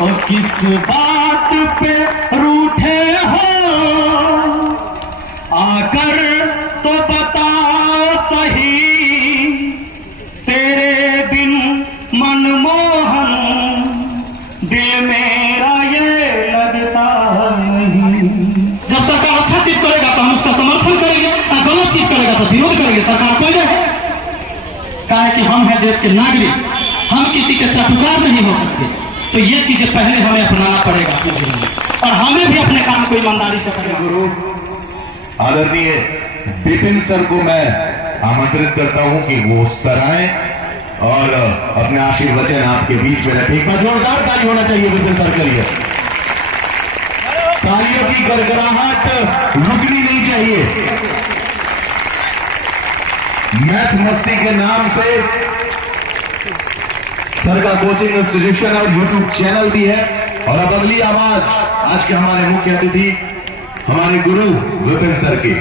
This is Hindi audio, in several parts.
और किस बात पे रूठे हो आकर तो बताओ सही, तेरे बिन मनमोहन दिल मेरा ये लगता नहीं। जब सरकार अच्छा चीज करेगा तो हम उसका समर्थन करेंगे, और गलत चीज करेगा तो विरोध करेंगे। सरकार कोई है कहा है कि हम हैं देश के नागरिक, हम किसी के चाटुकार नहीं हो सकते। तो ये चीजें पहले हमें अपनाना पड़ेगा अपने जीवन में, और हमें भी अपने काम को ईमानदारी से करेगा। गुरु आदरणीय विपिन सर को मैं आमंत्रित करता हूं कि वो सराहें और अपने आशीर्वचन आपके बीच में रखें। एक बार जोरदार ताली होना चाहिए विपिन सर के लिए। तालियों की गड़गड़ाहट रुकनी नहीं चाहिए। मैथ मस्ती के नाम से सर का कोचिंग इंस्टीट्यूशन और यूट्यूब चैनल भी है। और अब अगली आवाज आज के हमारे मुख्य अतिथि हमारे गुरु विपिन सर की।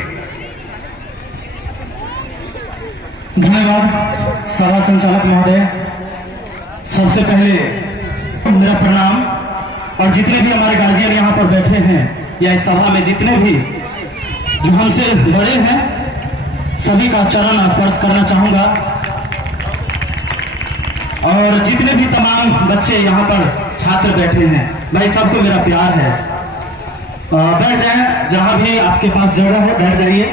धन्यवाद सभा संचालक महोदय। सबसे पहले मेरा प्रणाम, और जितने भी हमारे गार्जियन यहाँ पर बैठे हैं या इस सभा में जितने भी जो हमसे बड़े हैं, सभी का चरण स्पर्श करना चाहूंगा। और जितने भी तमाम बच्चे यहाँ पर छात्र बैठे हैं, भाई सबको मेरा प्यार है। बैठ जाएं, जहां भी आपके पास जगह है बैठ जाइए।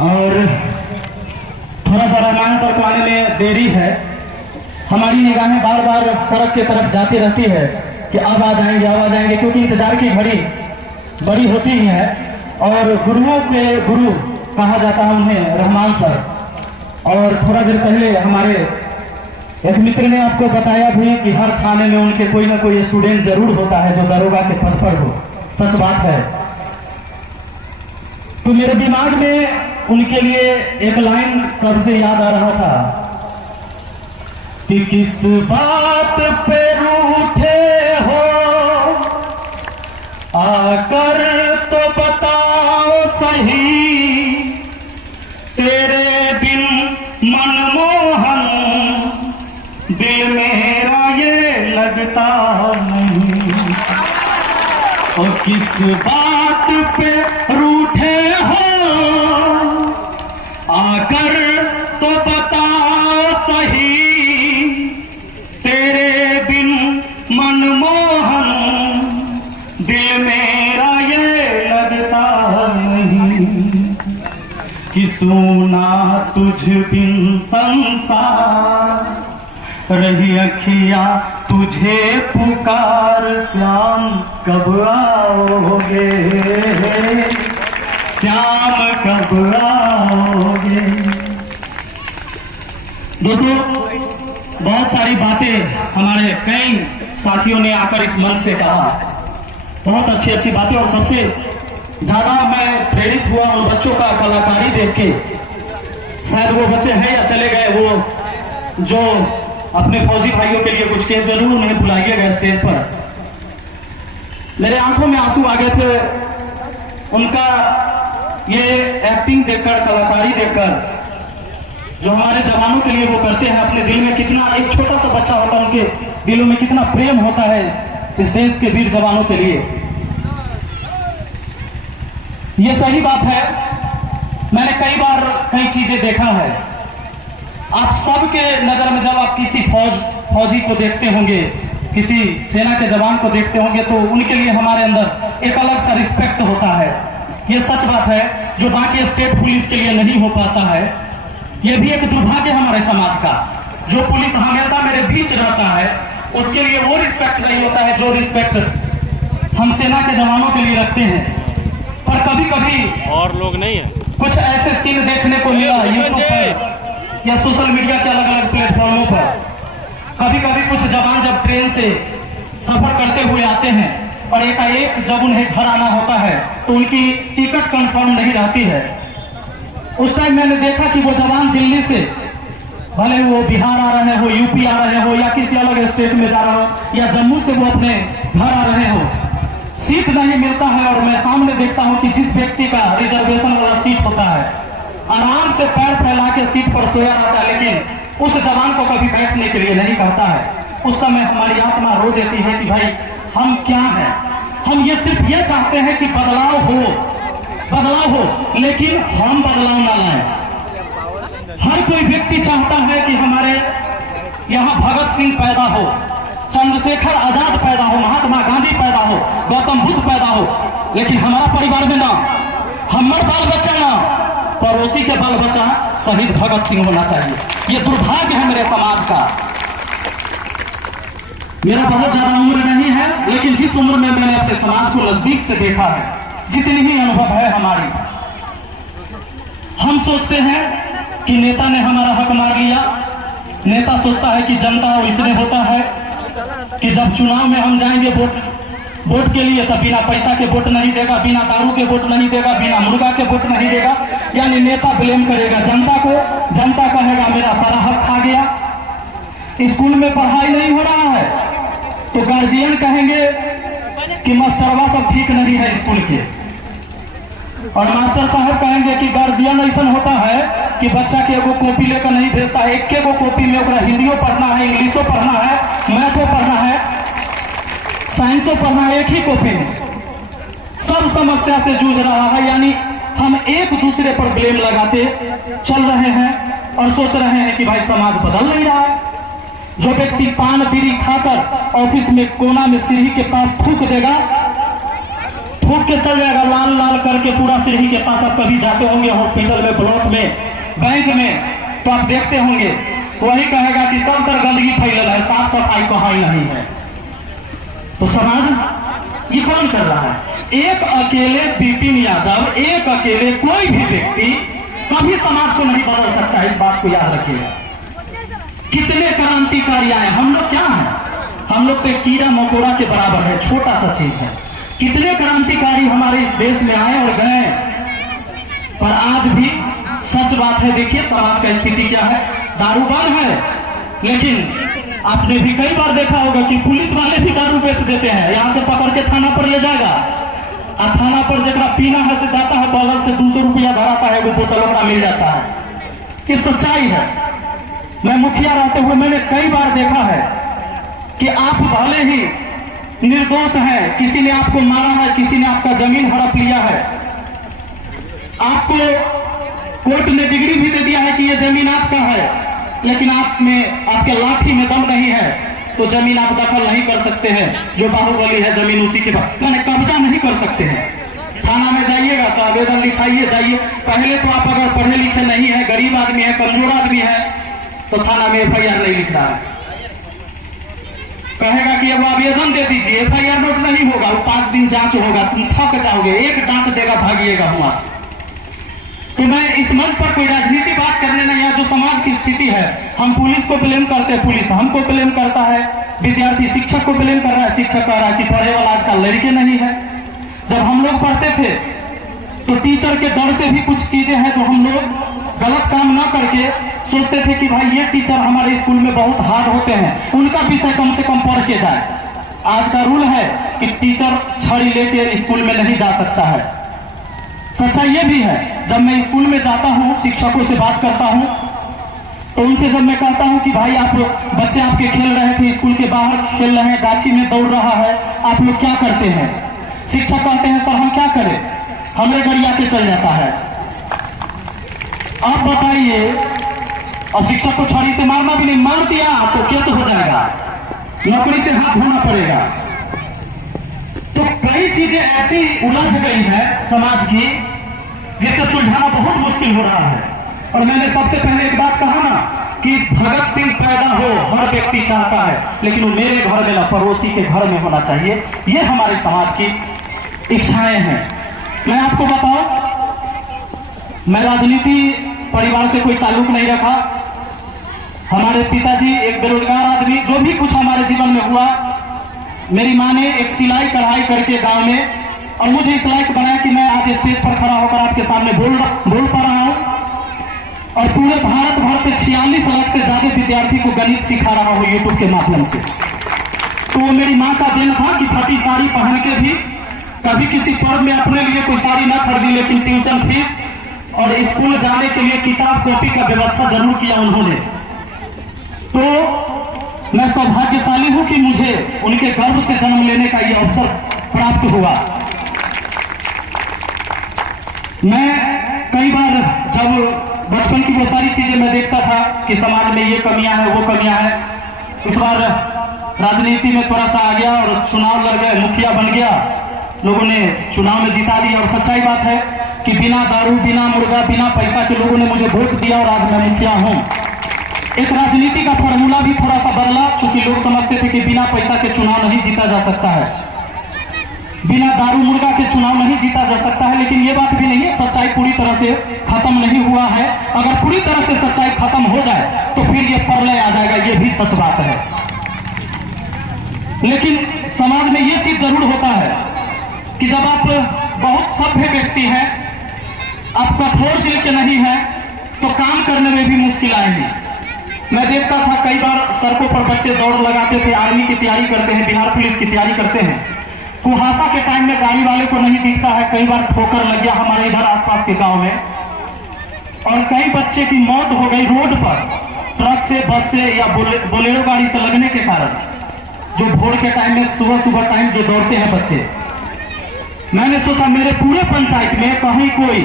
और थोड़ा सा रहमान सर को आने में देरी है, हमारी निगाहें बार बार सड़क की तरफ जाती रहती है कि अब आ जाएंगे अब आ जाएंगे, क्योंकि इंतजार की घड़ी बड़ी होती ही है। और गुरुओं के गुरु कहा जाता है उन्हें रहमान सर। और थोड़ा देर पहले हमारे एक मित्र ने आपको बताया भी कि हर थाने में उनके कोई ना कोई स्टूडेंट जरूर होता है जो दरोगा के पद पर हो। सच बात है। तो मेरे दिमाग में उनके लिए एक लाइन कब से याद आ रहा था कि किस बात पे रूठे हो आकर तो बताओ सही, तेरे बिन मनमोहन दिल मेरा ये लगता नहीं। और किस बात पे रूठे हो आकर तो बताओ सही, तेरे बिन मनमोहन दिल मेरा ये लगता नहीं। कि सोना तुझ बिन संसार रही अखियां तुझे पुकार, श्याम कब आओगे श्याम कब आओगे। दोस्तों बहुत सारी बातें हमारे कई साथियों ने आकर इस मंच से कहा, बहुत अच्छी अच्छी बातें। और सबसे ज्यादा मैं प्रेरित हुआ उन बच्चों का कलाकारी देख के। शायद वो बच्चे हैं या चले गए, वो जो अपने फौजी भाइयों के लिए कुछ कहे, जरूर उन्हें बुलाइएगा स्टेज पर। मेरे आंखों में आंसू आ गए थे उनका ये एक्टिंग देखकर, कलाकारी देखकर, जो हमारे जवानों के लिए वो करते हैं। अपने दिल में कितना, एक छोटा सा बच्चा होता है, उनके दिलों में कितना प्रेम होता है इस देश के वीर जवानों के लिए। ये सही बात है। मैंने कई बार कई चीजें देखा है। आप सबके नजर में जब आप किसी फौजी को देखते होंगे, किसी सेना के जवान को देखते होंगे, तो उनके लिए हमारे अंदर एक अलग सा रिस्पेक्ट होता है। ये सच बात है, जो बाकी स्टेट पुलिस के लिए नहीं हो पाता है। ये भी एक दुर्भाग्य हमारे समाज का। जो पुलिस हमेशा मेरे बीच रहता है, उसके लिए वो रिस्पेक्ट नहीं होता है जो रिस्पेक्ट हम सेना के जवानों के लिए रखते हैं। पर कभी कभी और लोग नहीं है, कुछ ऐसे सीन देखने को मिला यूट्यूब पर या सोशल मीडिया के अलग अलग प्लेटफॉर्मों पर। कभी कभी कुछ जवान जब ट्रेन से सफर करते हुए आते हैं और एकाएक जब उन्हें घर आना होता है तो उनकी टिकट कंफर्म नहीं रहती है। उस टाइम मैंने देखा कि वो जवान दिल्ली से, भले वो बिहार आ रहे हो, यूपी आ रहे हो, या किसी अलग स्टेट में जा रहे हो, या जम्मू से वो अपने घर आ रहे हो, सीट नहीं मिलता है। और मैं सामने देखता हूं कि जिस व्यक्ति का रिजर्वेशन वाला सीट होता है, आराम से पैर फैला के सीट पर सोया रहता है, लेकिन उस जवान को कभी बैठने के लिए नहीं कहता है। उस समय हमारी आत्मा रो देती है कि भाई हम क्या हैं, हम ये सिर्फ ये चाहते हैं कि बदलाव हो, लेकिन हम बदलाव ना लाएं। हर कोई व्यक्ति चाहता है कि हमारे यहाँ भगत सिंह पैदा हो, चंद्रशेखर आजाद पैदा हो, महात्मा गांधी पैदा हो, गौतम बुद्ध पैदा हो, लेकिन हमारा परिवार में ना, हमारे बाल बच्चा ना, पड़ोसी के बाल बच्चा शहीद भगत सिंह होना चाहिए। ये दुर्भाग्य है मेरे समाज का। मेरा बहुत ज्यादा उम्र नहीं है, लेकिन जिस उम्र में मैंने अपने समाज को नजदीक से देखा है, जितनी ही अनुभव है हमारी, हम सोचते हैं कि नेता ने हमारा हक मार लिया। नेता सोचता है कि जनता इसलिए होता है कि जब चुनाव में हम जाएंगे वोट के लिए, तब बिना पैसा के वोट नहीं देगा, बिना दारू के वोट नहीं देगा, बिना मुर्गा के वोट नहीं देगा। यानी नेता ब्लेम करेगा जनता को, जनता कहेगा मेरा सारा हक खा गया। स्कूल में पढ़ाई नहीं हो रहा है तो गार्जियन कहेंगे कि मास्टरवा सब ठीक नहीं है स्कूल के, और मास्टर साहब कहेंगे कि गार्जियन ऐसा होता है कि बच्चा के एगो कॉपी लेकर नहीं भेजता है। एक एगो कॉपी में ओकरा हिंदियों पढ़ना है, इंग्लिशो पढ़ना है, मैथो पढ़ना है, साइंसो पढ़ना है, एक ही कॉपी में। सब समस्या से जूझ रहा है। यानी हम एक दूसरे पर ब्लेम लगाते चल रहे हैं और सोच रहे हैं कि भाई समाज बदल नहीं रहा है। जो व्यक्ति पान बीड़ी खाकर ऑफिस में कोना में सीढ़ी के पास थूक देगा, थूक के चल जाएगा लाल लाल करके पूरा सीढ़ी के पास। आप कभी जाते होंगे हॉस्पिटल में, ब्लॉक में, बैंक में, तो आप देखते होंगे वही कहेगा कि सब तरह गंदगी फैलल है, साफ सफाई कहीं नहीं है। तो समाज ये कौन कर रहा है? एक अकेले बिपिन यादव, एक अकेले कोई भी व्यक्ति कभी समाज को नहीं बदल सकता है। इस बात को याद रखिएगा। कितने क्रांतिकारी आए, हम लोग क्या हैं? हम लोग तो कीड़ा मकोड़ा के बराबर है, छोटा सा चीज है। कितने क्रांतिकारी हमारे इस देश में आए और गए, पर आज भी सच बात है। देखिए समाज का स्थिति क्या है। दारू बंद है, लेकिन आपने भी कई बार देखा होगा कि पुलिस वाले भी दारू बेच देते हैं। यहाँ से पकड़ के थाना पर ले जाएगा, और थाना पर जरा पीना है से जाता है, बगल से 200 रुपया धराता है, वो बोतल ओकरा मिल जाता है। ये सच्चाई है। मैं मुखिया रहते हुए मैंने कई बार देखा है कि आप भले ही निर्दोष हैं, किसी ने आपको मारा है, किसी ने आपका जमीन हड़प लिया है, आपको कोर्ट ने डिग्री भी दे दिया है कि ये जमीन आपका है, लेकिन आप में, आपके लाठी में दम नहीं है, तो जमीन आप दखल नहीं कर सकते हैं। जो बाहुबली है जमीन उसी के बाद मैंने कब्जा नहीं कर सकते हैं। थाना में जाइएगा तो आवेदन लिखाइए, जाइए। पहले तो आप अगर पढ़े लिखे नहीं है, गरीब आदमी है, कमजोर आदमी है, तो थाना में FIR नहीं लिख रहा है। कहेगा कि अब आवेदन दे दीजिए, FIR नोट नहीं होगा, वो 5 दिन जांच होगा, तुम थक जाओगे, एक डांट देगा, भागिएगा वहां से। तो मैं इस मंच पर कोई राजनीति बात करने नहीं, यहाँ जो समाज की स्थिति है, हम पुलिस को ब्लेम करते हैं, पुलिस हमको ब्लेम करता है, विद्यार्थी शिक्षक को ब्लेम कर रहा है, शिक्षक कह रहा है कि पढ़े वाला आजकल लड़के नहीं है। जब हम लोग पढ़ते थे तो टीचर के डर से भी कुछ चीजें हैं जो हम लोग गलत काम ना करके सोचते थे कि भाई ये टीचर हमारे स्कूल में बहुत हार्ड होते हैं, उनका विषय कम से कम पढ़ के जाए। आज का रूल है कि टीचर छड़ी लेके स्कूल में नहीं जा सकता है। सच्चाई ये भी है, जब मैं स्कूल में जाता हूँ, शिक्षकों से बात करता हूँ, तो उनसे जब मैं कहता हूँ कि भाई आप बच्चे आपके खेल रहे थे, स्कूल के बाहर खेल रहे हैं, गाछी में दौड़ रहा है, आप लोग क्या करते हैं? शिक्षक कहते हैं सर हम क्या करें, हमें गरिया के चल जाता है। आप बताइए, और शिक्षक को छड़ी से मारना भी नहीं, मार दिया तो केस हो जाएगा, नौकरी से हाथ धोना पड़ेगा। तो कई चीजें ऐसी उलझ गई है समाज की जिससे सुलझाना बहुत मुश्किल हो रहा है। और मैंने सबसे पहले एक बात कहा ना कि भगत सिंह पैदा हो हर व्यक्ति चाहता है, लेकिन वो मेरे घर में ना, पड़ोसी के घर में होना चाहिए। ये हमारे समाज की इच्छाएं हैं। मैं आपको बताऊं, मैं राजनीति परिवार से कोई ताल्लुक नहीं रखा। हमारे पिताजी एक बेरोजगार आदमी, जो भी कुछ हमारे जीवन में हुआ, मेरी माँ ने एक सिलाई कढ़ाई करके गांव में, और मुझे इस लायक बनाया कि मैं आज स्टेज पर खड़ा होकर आपके सामने बोल पा रहा हूं, और पूरे भारत भर से 46 लाख से ज्यादा विद्यार्थी को गणित सिखा रहा हूं यूट्यूब के माध्यम से। तो वो मेरी माँ का देन था कि फटी साड़ी पहन के भी कभी किसी पर्व में अपने लिए कोई साड़ी ना खरीदी, लेकिन ट्यूशन फीस और स्कूल जाने के लिए किताब कॉपी का व्यवस्था जरूर किया उन्होंने। तो मैं सौभाग्यशाली हूं कि मुझे उनके गर्भ से जन्म लेने का यह अवसर प्राप्त हुआ। मैं कई बार जब बचपन की वो सारी चीजें मैं देखता था कि समाज में ये कमियां हैं, वो कमियां हैं। इस बार राजनीति में थोड़ा सा आ गया और चुनाव लड़ गए, मुखिया बन गया, लोगों ने चुनाव में जिता दिया। और सच्चाई बात है कि बिना दारू, बिना मुर्गा, बिना पैसा के लोगों ने मुझे वोट दिया और आज मैं मुखिया हूं। एक राजनीति का फॉर्मूला भी थोड़ा सा बदला, क्योंकि लोग समझते थे कि बिना पैसा के चुनाव नहीं जीता जा सकता है, बिना दारू मुर्गा के चुनाव नहीं जीता जा सकता है। लेकिन ये बात भी नहीं है, सच्चाई पूरी तरह से खत्म नहीं हुआ है। अगर पूरी तरह से सच्चाई खत्म हो जाए तो फिर ये प्रलय आ जाएगा, ये भी सच बात है। लेकिन समाज में ये चीज जरूर होता है कि जब आप बहुत सभ्य व्यक्ति हैं, आप कठोर दिल के नहीं हैं, तो काम करने में भी मुश्किल आएगी। मैं देखता था कई बार सड़कों पर बच्चे दौड़ लगाते थे, आर्मी की तैयारी करते हैं, बिहार पुलिस की तैयारी करते हैं। कुहासा के टाइम में गाड़ी वाले को नहीं दिखता है, कई बार ठोकर लग गया हमारे इधर आसपास के गांव में, और कई बच्चे की मौत हो गई रोड पर, ट्रक से, बस से या बोलेरो गाड़ी से लगने के कारण, जो भोर के टाइम में, सुबह सुबह टाइम जो दौड़ते हैं बच्चे। मैंने सोचा मेरे पूरे पंचायत में कहीं कोई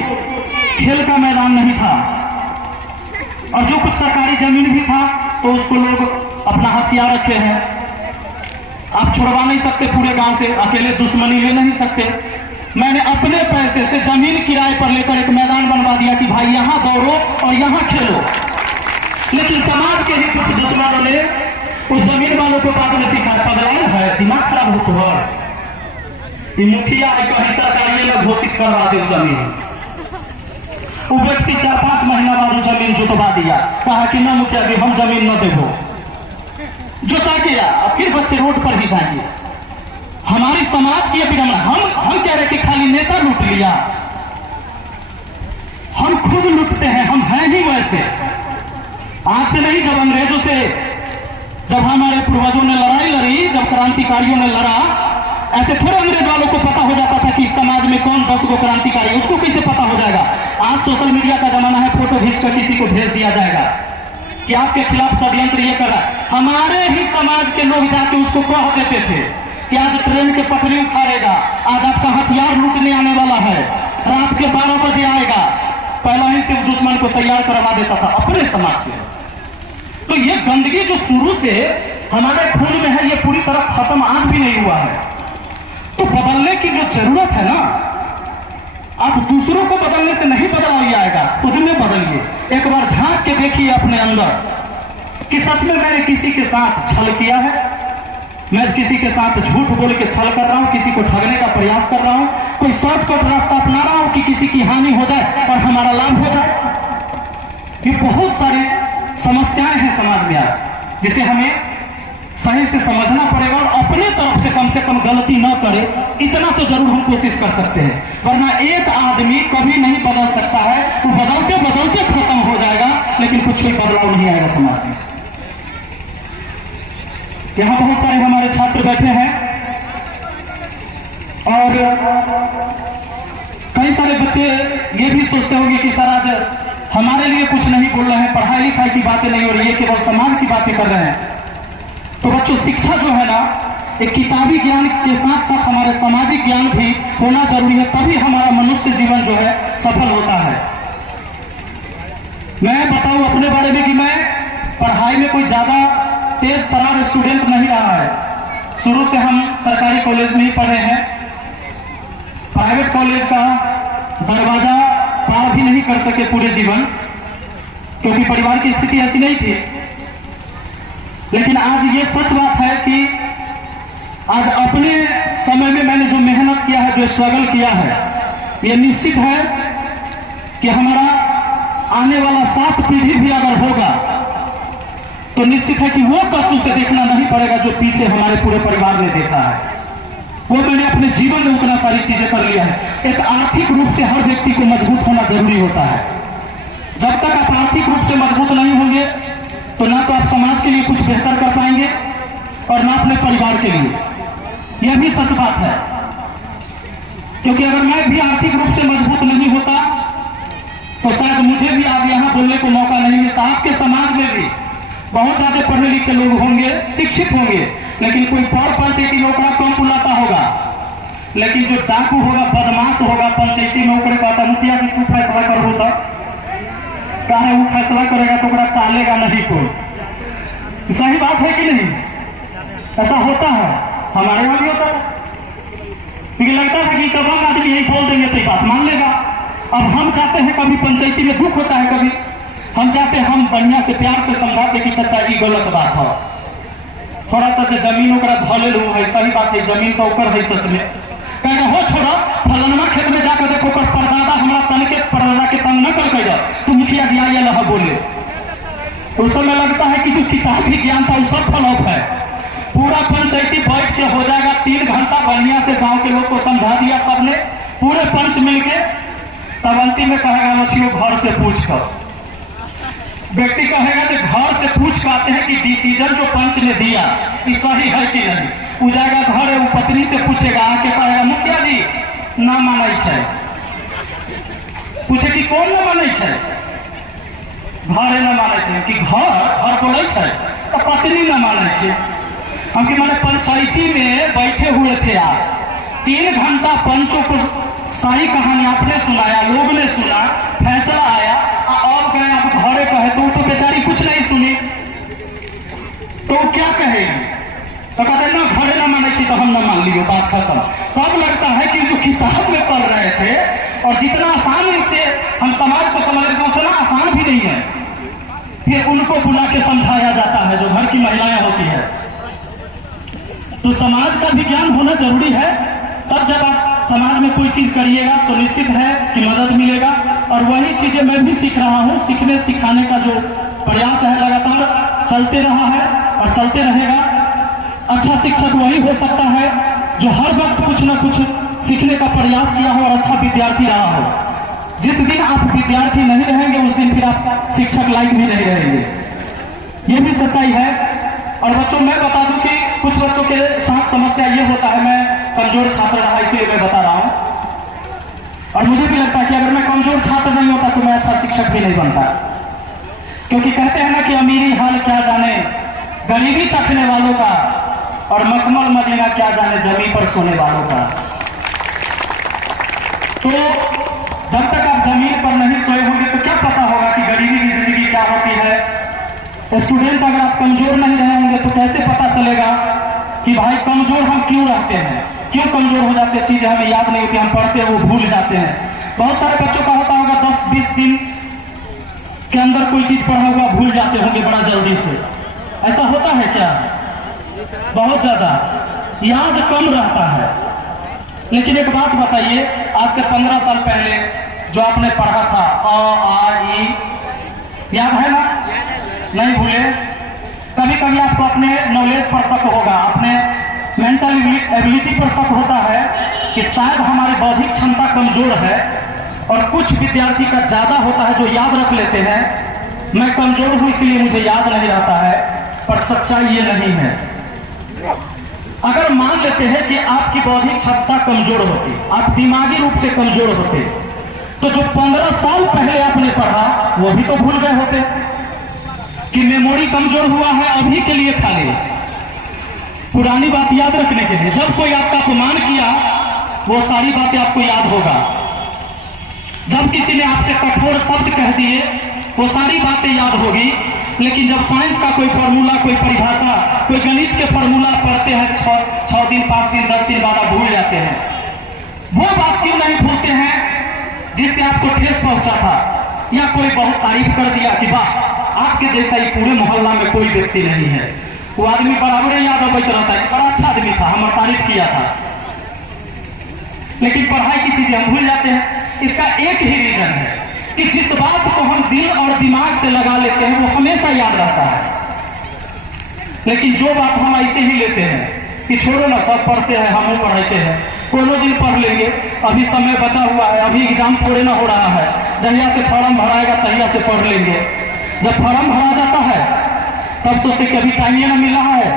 खेल का मैदान नहीं था, और जो कुछ सरकारी जमीन भी था तो उसको लोग अपना हथियार रखे हैं। आप छुड़वा नहीं सकते पूरे गांव से, अकेले दुश्मनी ले नहीं सकते। मैंने अपने पैसे से जमीन किराए पर लेकर एक मैदान बनवा दिया कि भाई यहां दौड़ो और यहां खेलो। लेकिन समाज के ही कुछ दुश्मनों ने उस जमीन वालों को बाद में सिखाया, पगलाइन है, दिमाग खराब हो तो है, मुखिया कहीं सरकारी में घोषित करवा दे जमीन। वो व्यक्ति 4-5 महीना बाद जमीन जुतवा दिया, कहा कि ना मुखिया जी हम जमीन न देवो, जुता गया। अब फिर बच्चे रोड पर ही जाएंगे। हमारी समाज की विडंबना, हम कह रहे कि खाली नेता लूट लिया, हम खुद लूटते हैं, हम हैं ही वैसे। आज से नहीं, जब अंग्रेजों से, जब हमारे पूर्वजों ने लड़ाई लड़ी, जब क्रांतिकारियों ने लड़ा, ऐसे थोड़े अंग्रेज वालों को पता हो जाता था कि इस समाज में कौन 10 गो क्रांतिकारी, उसको कैसे पता हो जाएगा। आज सोशल मीडिया का जमाना है, फोटो खींचकर किसी को भेज दिया जाएगा कि आपके खिलाफ षड्यंत्र ये कर रहा है। हमारे ही समाज के लोग जाके उसको कह देते थे कि आज ट्रेन के पटरी उखाड़ेगा, आज आपका हथियार लूटने आने वाला है, रात के 12 बजे आएगा। पहला ही से दुश्मन को तैयार करवा देता था अपने समाज के। तो ये गंदगी जो शुरू से हमारे खून में है, ये पूरी तरह खत्म आज भी नहीं हुआ है। तो बदलने की जो जरूरत है ना, आप दूसरों को बदलने से नहीं बदलाव आएगा, खुद में बदलिए। एक बार झांक के देखिए अपने अंदर कि सच में मैंने किसी के साथ छल किया है, मैं किसी के साथ झूठ बोल के छल कर रहा हूं, किसी को ठगने का प्रयास कर रहा हूं, कोई शॉर्टकट रास्ता अपना रहा हूं कि किसी की हानि हो जाए और हमारा लाभ हो जाए। ये बहुत सारी समस्याएं हैं समाज में आज, जिसे हमें सही से समझना पड़ेगा और अपने तरफ से कम गलती न करे, इतना तो जरूर हम कोशिश कर सकते हैं। वरना एक आदमी कभी नहीं बदल सकता है, वो बदलते बदलते खत्म हो जाएगा, लेकिन कुछ भी बदलाव नहीं आएगा समाज में। यहां बहुत सारे हमारे छात्र बैठे हैं और कई सारे बच्चे ये भी सोचते होंगे कि सर आज हमारे लिए कुछ नहीं बोल रहे हैं, पढ़ाई लिखाई की बातें नहीं हो रही है, केवल समाज की बातें कर रहे हैं। तो बच्चों, शिक्षा जो है ना, एक किताबी ज्ञान के साथ साथ हमारे सामाजिक ज्ञान भी होना जरूरी है, तभी हमारा मनुष्य जीवन जो है सफल होता है। मैं बताऊं अपने बारे में कि मैं पढ़ाई में कोई ज्यादा तेज तरार स्टूडेंट नहीं रहा है। शुरू से हम सरकारी कॉलेज में ही पढ़े हैं, प्राइवेट कॉलेज का दरवाजा पार भी नहीं कर सके पूरे जीवन, क्योंकि परिवार की स्थिति ऐसी नहीं थी। लेकिन आज ये सच बात है कि आज अपने समय में मैंने जो मेहनत किया है, जो स्ट्रगल किया है, ये निश्चित है कि हमारा आने वाला 7 पीढ़ी भी अगर होगा तो निश्चित है कि वो कष्ट उसे देखना नहीं पड़ेगा जो पीछे हमारे पूरे परिवार ने देखा है। वो मैंने अपने जीवन में उतना सारी चीजें कर लिया है। एक आर्थिक रूप से हर व्यक्ति को मजबूत होना जरूरी होता है। जब तक आप आर्थिक रूप से मजबूत नहीं होंगे तो ना तो आप समाज के लिए कुछ बेहतर कर पाएंगे और ना अपने परिवार के लिए। यह भी सच बात है, क्योंकि अगर मैं भी आर्थिक रूप से मजबूत नहीं होता तो शायद मुझे भी आज यहां बोलने को मौका नहीं मिलता। आपके समाज में भी बहुत ज्यादा पढ़े लिखे लोग होंगे, शिक्षित होंगे, लेकिन कोई बड़ पंचायती में ओकरा कम बुलाता होगा। लेकिन जो डाकू होगा, बदमाश होगा, पंचायती में ओकरे कहता मुखिया जी तू फैसला करो, तो कहे वो फैसला करेगा तो ओकरा टालेगा नहीं कोई। सही बात है कि नहीं? ऐसा होता है, हमारे वहां भी होता है, क्योंकि लगता है कि तमाम आदमी यही बोल देंगे तो बात मान लेगा। अब हम चाहते हैं, कभी पंचायती में दुख होता है, कभी हम चाहते हैं हम बढ़िया से प्यार से समझाते कि चाचा ये गलत बात है, थोड़ा सा जो जमीन ओकरा धले लू है, सही बात है, जमीन तो ओकर है सच में, कहेगा हो छोड़ा फलनमा खेत में जाकर देखो ओकर परदादा हमरा तन के परदादा के तंग न कर कहेगा तू मुखिया जी आइए लह बोले। उस समय लगता है कि जो किताबी ज्ञान था वो सब फ्लॉप है। पूरा पंचायती बैठ के हो जाएगा 3 घंटा, बढ़िया से गांव के लोग को समझा दिया सबने, पूरे पंच मिलके, तब अंतिम में कहेगा मछियों घर से पूछ कर। व्यक्ति कहेगा जो घर से पूछ कर आते हैं कि डिसीजन जो पंच ने दिया ये सही है कि नहीं। वो जाएगा घर, वो पत्नी से पूछेगा, आके कहेगा मुखिया जी ना मानै छै। पूछे कि कौन ना मानै छै? घरे ना मानै छै कि घर बोले छै तो पत्नी ना मानै छै। हम कि मैंने पंचायती में बैठे हुए थे आप, 3 घंटा पंचों को सारी कहानी आपने सुनाया, लोग ने सुना, फैसला आया, अब गए आप घरे कहे तो बेचारी कुछ नहीं सुनी, तो क्या कहेगी? तो कहते ना घरे ना माने तो हम ना मान लियो, बात खत्म। तब लगता है कि जो किताब में पढ़ रहे थे और जितना आसानी से हम समाज को समझ रहे थे उतना आसान भी नहीं है। फिर उनको बुला के समझाया जाता है, जो घर की महिलाएं होती है। तो समाज का भी ज्ञान होना जरूरी है, तब जब आप समाज में कोई चीज करिएगा तो निश्चित है कि मदद मिलेगा। और वही चीजें मैं भी सीख रहा हूँ, सीखने सिखाने का जो प्रयास है लगातार चलते रहा है और चलते रहेगा। अच्छा शिक्षक वही हो सकता है जो हर वक्त कुछ न कुछ सीखने का प्रयास किया हो और अच्छा विद्यार्थी रहा हो। जिस दिन आप विद्यार्थी नहीं रहेंगे उस दिन फिर आप शिक्षक लायक भी नहीं रहेंगे, ये भी सच्चाई है। और बच्चों मैं बता दूं कि कुछ बच्चों के साथ समस्या ये होता है, मैं कमजोर छात्र रहा इसलिए मैं बता रहा हूं, और मुझे भी लगता है कि अगर मैं कमजोर छात्र नहीं होता तो मैं अच्छा शिक्षक भी नहीं बनता। क्योंकि कहते हैं ना कि अमीरी हाल क्या जाने गरीबी चखने वालों का, और मखमल मदीना क्या जाने जमीन पर सोने वालों का। तो जब तक आप जमीन पर नहीं सोए होंगे तो क्या पता होगा कि गरीबी की जिंदगी क्या होती है। स्टूडेंट अगर आप कमजोर नहीं रहे होंगे तो कैसे पता चलेगा कि भाई कमजोर हम क्यों रहते हैं, क्यों कमजोर हो जाते हैं, चीजें हमें याद नहीं होती, हम पढ़ते हैं वो भूल जाते हैं। बहुत सारे बच्चों का होता होगा 10-20 दिन के अंदर कोई चीज पढ़ा हुआ भूल जाते होंगे बड़ा जल्दी से, ऐसा होता है क्या? बहुत ज्यादा याद कम रहता है। लेकिन एक बात बताइए, आज से 15 साल पहले जो आपने पढ़ा था अ आ ई, याद है ना? नहीं भूले? कभी कभी आपको अपने नॉलेज पर शक होगा, अपने मेंटल एबिलिटी पर शक होता है कि शायद हमारी बौद्धिक क्षमता कमजोर है, और कुछ विद्यार्थी का ज्यादा होता है जो याद रख लेते हैं मैं कमजोर हूं इसलिए मुझे याद नहीं रहता है। पर सच्चाई ये नहीं है। अगर मान लेते हैं कि आपकी बौद्धिक क्षमता कमजोर होती, आप दिमागी रूप से कमजोर होते, तो जो 15 साल पहले आपने पढ़ा वो भी तो भूल गए होते। कि मेमोरी कमजोर हुआ है अभी के लिए, खाली पुरानी बात याद रखने के लिए। जब कोई आपका अपमान किया वो सारी बातें आपको याद होगा। जब किसी ने आपसे कठोर शब्द कह दिए वो सारी बातें याद होगी। लेकिन जब साइंस का कोई फॉर्मूला, कोई परिभाषा, कोई गणित के फॉर्मूला पढ़ते हैं 6 दिन 5 दिन 10 दिन बाद आप भूल जाते हैं। वो बात क्यों नहीं भूलते हैं जिससे आपको ठेस पहुंचा था, या कोई बहुत तारीफ कर दिया कि वाह आपके जैसा ही पूरे मोहल्ला में कोई व्यक्ति नहीं है। वो आदमी बराबर याद अवैत रहता है, बड़ा अच्छा आदमी था, हमारा तारीफ किया था। लेकिन पढ़ाई की चीजें हम भूल जाते हैं। इसका एक ही रीजन है कि जिस बात को हम दिल और दिमाग से लगा लेते हैं वो हमेशा याद रहता है। लेकिन जो बात हम ऐसे ही लेते हैं कि छोड़ो ना, सब पढ़ते हैं, हम लोग पढ़ाते हैं, कोनो दिन पढ़ लेंगे, अभी समय बचा हुआ है, अभी एग्जाम थोड़े ना हो रहा है, जहिया से फॉर्म भराएगा तहिया से पढ़ लेंगे। जब फॉर्म भरा जाता है तब सोचते कि अभी टाइम ना मिल रहा है,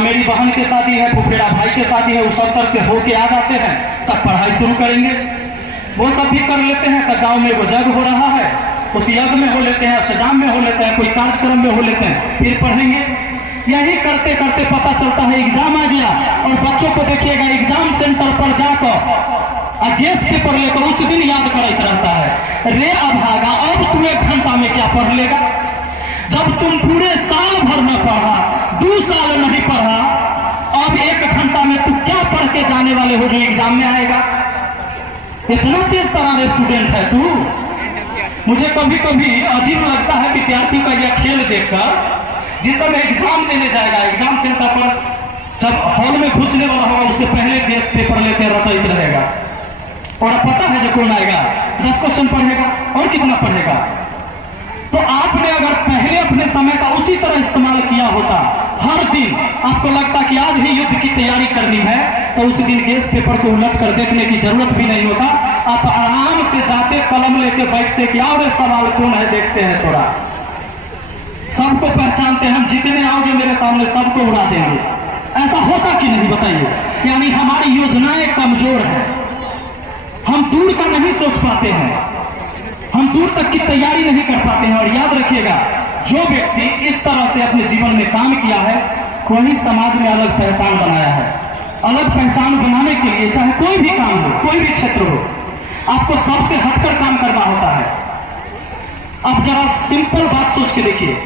मेरी बहन की शादी है, फुफेरा भाई की शादी है, उस अवसर से होके आ जाते हैं, तब पढ़ाई शुरू करेंगे। वो सब भी कर लेते हैं। तो गांव में वो जग हो रहा है, उस यज्ञ में हो लेते हैं, अष्टजाम में हो लेते हैं, कोई कार्यक्रम में हो लेते हैं, फिर पढ़ेंगे। यही करते करते पता चलता है एग्जाम आ गया, और बच्चों को देखिएगा एग्जाम सेंटर पर जाकर गेस्ट पेपर लेकर उस दिन याद करते रहता है। रे अभागा, अब तू 1 घंटा में क्या पढ़ लेगा? जब तुम पूरे साल भर में पढ़ा, 2 साल नहीं पढ़ा, अब 1 घंटा में तू क्या पढ़ के जाने वाले हो जो एग्जाम में आएगा? इतना तेज तरह स्टूडेंट है तू। मुझे कभी कभी अजीब लगता है विद्यार्थी का यह खेल देखकर। जिस समय एग्जाम देने जाएगा, एग्जाम सेंटर पर जब हॉल में घुसने वाला होगा, उससे पहले गेस्ट पेपर लेते रटैत रहेगा, और पता है जो कौन आएगा, 10 क्वेश्चन पढ़ेगा और कितना पढ़ेगा। तो आपने अगर पहले अपने समय का उसी तरह इस्तेमाल किया होता, हर दिन आपको लगता कि आज ही युद्ध की तैयारी करनी है, तो उस दिन गेस्ट पेपर को उलट कर देखने की जरूरत भी नहीं होता। आप आराम से जाते, कलम लेके बैठते कि और सवाल कौन है देखते हैं, थोड़ा सबको पहचानते हैं, हम जितने आओगे मेरे सामने सबको उड़ा देंगे। ऐसा होता कि नहीं बताइए? यानी हमारी योजनाएं कमजोर है, हम दूर का नहीं सोच पाते हैं, हम दूर तक की तैयारी नहीं कर पाते हैं। और याद रखिएगा, जो व्यक्ति इस तरह से अपने जीवन में काम किया है, वही समाज में अलग पहचान बनाया है। अलग पहचान बनाने के लिए चाहे कोई भी काम हो, कोई भी क्षेत्र हो, आपको सबसे हटकर काम करना होता है। अब जरा सिंपल बात सोच के देखिए,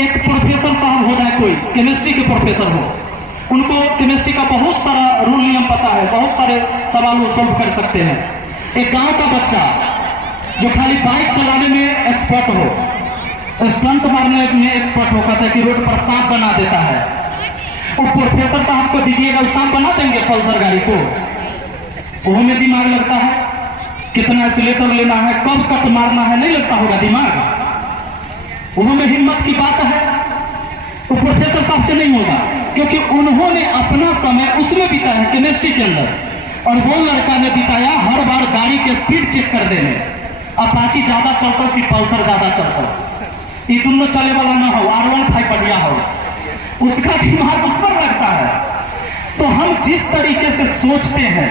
एक प्रोफेसर साहब हो जाए, कोई केमिस्ट्री के प्रोफेसर हो, उनको केमिस्ट्री का बहुत सारा रूल नियम पता है, बहुत सारे सवाल वो सॉल्व कर सकते हैं। एक गांव का बच्चा जो खाली बाइक चलाने में एक्सपर्ट हो, स्टंट मारने में एक्सपर्ट हो, कहता है कि रोड पर सांप बना देता है, वो प्रोफेसर साहब को दीजिएगा, वो सांप बना देंगे पल्सर गाड़ी को? वो में दिमाग लगता है, कितना एक्सीलेटर लेना है, कब कट मारना है, नहीं लगता होगा दिमाग। वो में हिम्मत की बात है, वो प्रोफेसर साहब से नहीं होगा, क्योंकि उन्होंने अपना समय उसमें बिताया है केमिस्ट्री के अंदर, और वो लड़का ने बिताया हर बार गाड़ी के स्पीड चेक कर देने, अपाची ज्यादा चलता कि पल्सर ज्यादा चलता, ये दोनों चले वाला ना हो, R15 बढ़िया हो, उसका दिमाग उस पर लगता है। तो हम जिस तरीके से सोचते हैं,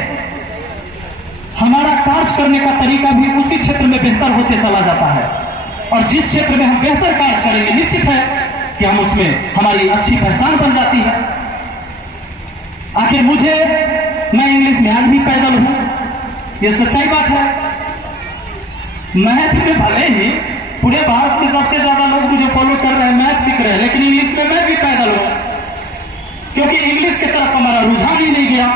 हमारा कार्य करने का तरीका भी उसी क्षेत्र में बेहतर होते चला जाता है, और जिस क्षेत्र में हम बेहतर कार्य करेंगे, निश्चित है कि हम उसमें हमारी अच्छी पहचान बन जाती है। आखिर मैं इंग्लिश में आज भी पैदल हूं, यह सच्चाई बात है। मैथ में भले ही पूरे भारत में सबसे ज्यादा लोग मुझे फॉलो कर रहे हैं, मैथ सीख रहे हैं, लेकिन इंग्लिश में मैं भी पैदल हूं, क्योंकि इंग्लिश की तरफ हमारा रुझान ही नहीं गया।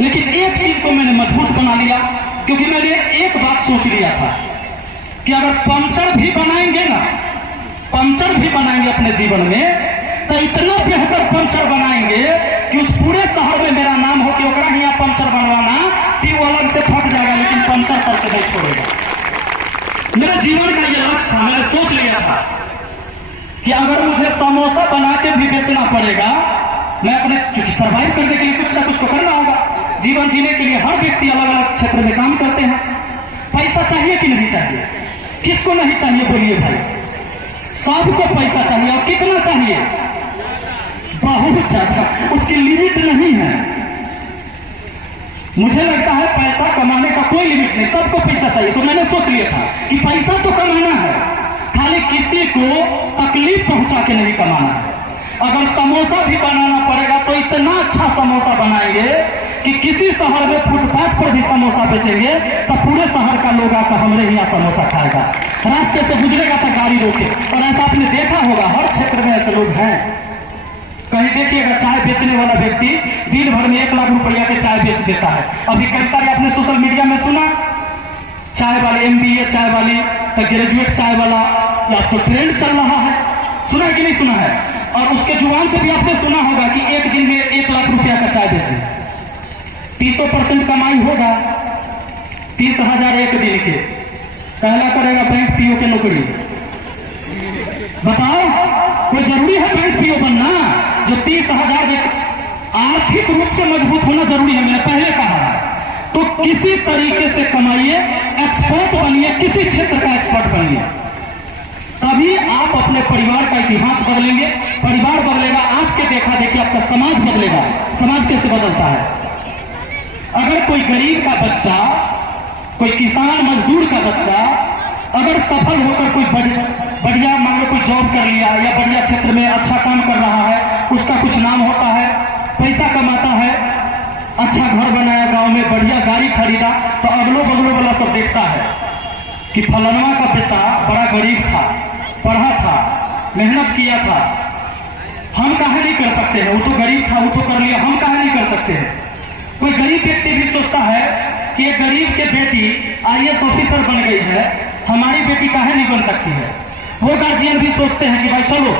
लेकिन एक चीज को मैंने मजबूत बना लिया, क्योंकि मैंने एक बात सोच लिया था कि अगर पंचर भी बनाएंगे ना, पंचर भी बनाएंगे अपने जीवन में, तो इतना बेहतर पंचर बनाएंगे कि उस पूरे शहर में मेरा नाम हो कि ओकरा यहाँ पंचर बनवाना, कि वो अलग से फट जाएगा लेकिन पंचर करके नहीं छोड़ेगा। मेरे जीवन का ये लक्ष्य था, मैंने सोच लिया था कि अगर मुझे समोसा बना के भी बेचना पड़ेगा, मैं अपने सर्वाइव करने के लिए कुछ ना कुछ तो करना होगा। जीवन जीने के लिए हर व्यक्ति अलग अलग क्षेत्र में काम करते हैं। पैसा चाहिए कि नहीं चाहिए? किसको नहीं चाहिए बोलिए भाई? सबको पैसा चाहिए, और कितना चाहिए? बहुत ज्यादा, उसकी लिमिट नहीं है। मुझे लगता है पैसा कमाने का कोई लिमिट नहीं, सबको पैसा चाहिए। तो मैंने सोच लिया था कि पैसा तो कमाना है, खाली किसी को तकलीफ पहुंचा के नहीं कमाना है। अगर समोसा भी बनाना पड़ेगा तो इतना अच्छा समोसा बनाएंगे कि किसी शहर में फुटपाथ पर भी समोसा बेचेंगे तो पूरे शहर का लोग आकर हमारे यहाँ समोसा खाएगा। रास्ते से गुजरेगा तो गाड़ी रोके। और ऐसा आपने देखा होगा, हर क्षेत्र में ऐसे लोग हैं। कहीं देखिएगा चाय बेचने वाला व्यक्ति दिन भर में 1 लाख रुपया के चाय बेच देता है। अभी कई सारे आपने सोशल मीडिया में सुना, चाय वाले MBA चाय वाली, तो ग्रेजुएट चाय वाला, या तो ट्रेंड चल रहा है। सुना है कि नहीं सुना है? और उसके जुबान से भी आपने सुना होगा कि एक दिन में 1 लाख रुपया का चाय बेच दे, 300% कमाई होगा, 30,000 एक दिन के। पहला करेगा बैंक PO के नौकरी। बताओ, कोई जरूरी है बैंक PO बनना? जो 30,000 आर्थिक रूप से मजबूत होना जरूरी है, मैंने पहले कहा। तो किसी तरीके से कमाइए, एक्सपर्ट बनिए, किसी क्षेत्र का एक्सपर्ट बनिए, तभी आप अपने परिवार का इतिहास बदलेंगे। परिवार बदलेगा, आपके देखा देखी आपका समाज बदलेगा। समाज कैसे बदलता है? अगर कोई गरीब का बच्चा, कोई किसान मजदूर का बच्चा अगर सफल होकर कोई बढ़िया मान लो कोई जॉब कर लिया या बढ़िया क्षेत्र में अच्छा काम कर रहा है, उसका कुछ नाम होता है, पैसा कमाता है, अच्छा घर बनाया, गांव में बढ़िया गाड़ी खरीदा, तो अगलो बगलो वाला सब देखता है कि फलानवा का बेटा बड़ा गरीब था, पढ़ा था, मेहनत किया था, हम काहे नहीं कर सकते हैं, वो तो गरीब था, वो तो कर लिया, हम काहे नहीं कर सकते हैं। कोई गरीब व्यक्ति भी सोचता है कि एक गरीब के बेटी IAS ऑफिसर बन गई है, हमारी बेटी काहे नहीं बन सकती है। वो गार्जियन भी सोचते हैं कि भाई चलो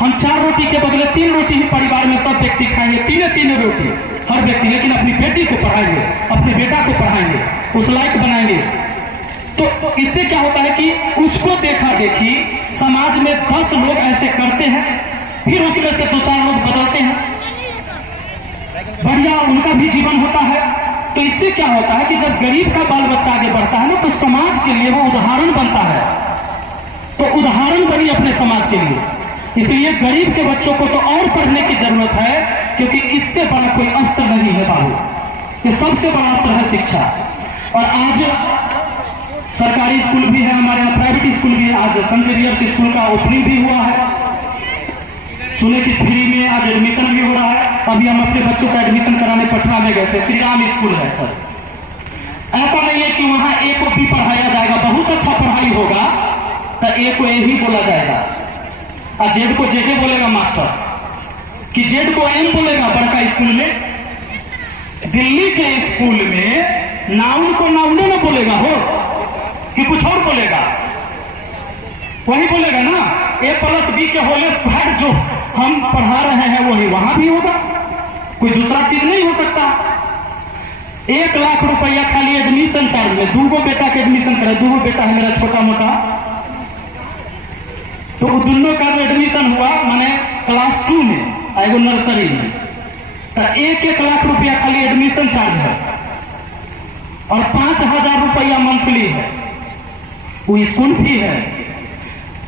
हम 4 रोटी के बदले 3 रोटी ही परिवार में सब व्यक्ति खाएंगे, तीन रोटी हर व्यक्ति, लेकिन अपनी बेटी को पढ़ाएंगे, अपने बेटा को पढ़ाएंगे, उस लायक बनाएंगे। तो इससे क्या होता है कि उसको देखा देखी समाज में 10 लोग ऐसे करते हैं, फिर उसमें से 2-4 लोग बदलते हैं, बढ़िया उनका भी जीवन होता है। तो इससे क्या होता है कि जब गरीब का बाल बच्चा आगे बढ़ता है ना, तो समाज के लिए वो उदाहरण बनता है, तो उदाहरण बनी अपने समाज के लिए। इसलिए गरीब के बच्चों को तो और पढ़ने की जरूरत है, क्योंकि इससे बड़ा कोई अस्त्र नहीं है बाबू, ये सबसे बड़ा अस्त्र है शिक्षा। और आज सरकारी स्कूल भी है हमारे यहाँ, प्राइवेट स्कूल भी है। आज संत जेवियर्स स्कूल का ओपनिंग भी हुआ है, सुने कि फ्री में आज एडमिशन भी हो रहा है। अभी हम अपने बच्चों का एडमिशन कराने पटना में गए थे, श्री राम स्कूल है सर। ऐसा नहीं है कि वहां ए को भी पढ़ाया जाएगा, बहुत अच्छा पढ़ाई होगा तो ए को ए ही बोला जाएगा और जेड को जेडे बोलेगा मास्टर, कि जेड को एम बोलेगा बड़का स्कूल में। दिल्ली के स्कूल में नाउन को नाउने में बोलेगा हो कि कुछ और बोलेगा, वही बोलेगा ना, A+B के होल स्क्वायर जो हम पढ़ा रहे हैं वही वहां भी होगा, कोई दूसरा चीज नहीं हो सकता। 1 लाख रुपया खाली एडमिशन चार्ज में, 2 बेटा के एडमिशन करे, 2 बेटा है मेरा छोटा मोटा, तो दोनों का जो एडमिशन हुआ माने क्लास 2 में एगो नर्सरी में, तो 1-1 लाख रुपया खाली एडमिशन चार्ज है और 5,000 रुपया मंथली है, वो स्कूल फी है,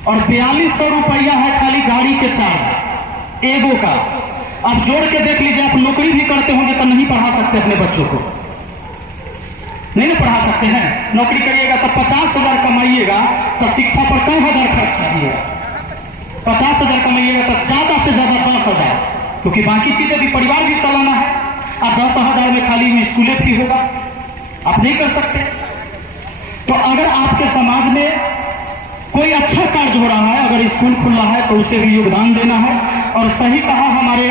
और 4200 रुपया है खाली गाड़ी के चार्ज एगो का। अब जोड़ के देख लीजिए, आप नौकरी भी करते होंगे तो नहीं पढ़ा सकते अपने बच्चों को, नहीं ना पढ़ा सकते हैं। नौकरी करिएगा तो 50,000 कमाइएगा तो शिक्षा पर कई हजार खर्च कीजिएगा, 50,000 कमाइएगा तो ज्यादा से ज्यादा 10,000, क्योंकि बाकी चीजें भी परिवार भी चलाना है। अब 10,000 में खाली वो स्कूल फी होगा, आप नहीं कर सकते। तो अगर आपके समाज में कोई अच्छा कार्य हो रहा है, अगर स्कूल खुल रहा है तो उसे भी योगदान देना है। और सही कहा हमारे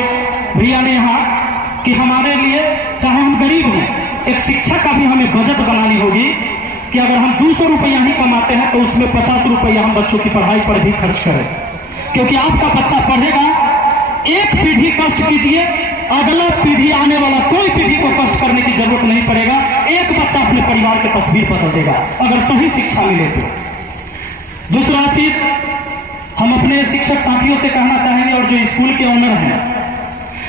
भैया ने यहाँ कि हमारे लिए चाहे हम गरीब हैं, एक शिक्षा का भी हमें बजट बनानी होगी कि अगर हम 200 रुपया ही कमाते हैं तो उसमें 50 रुपया हम बच्चों की पढ़ाई पर भी खर्च करें, क्योंकि आपका बच्चा पढ़ेगा, एक पीढ़ी कष्ट कीजिए, अगला पीढ़ी आने वाला कोई पीढ़ी को कष्ट करने की जरूरत नहीं पड़ेगा। एक बच्चा अपने परिवार की तस्वीर बदल देगा अगर सही शिक्षा मिले तो। दूसरा चीज हम अपने शिक्षक साथियों से कहना चाहेंगे और जो स्कूल के ऑनर हैं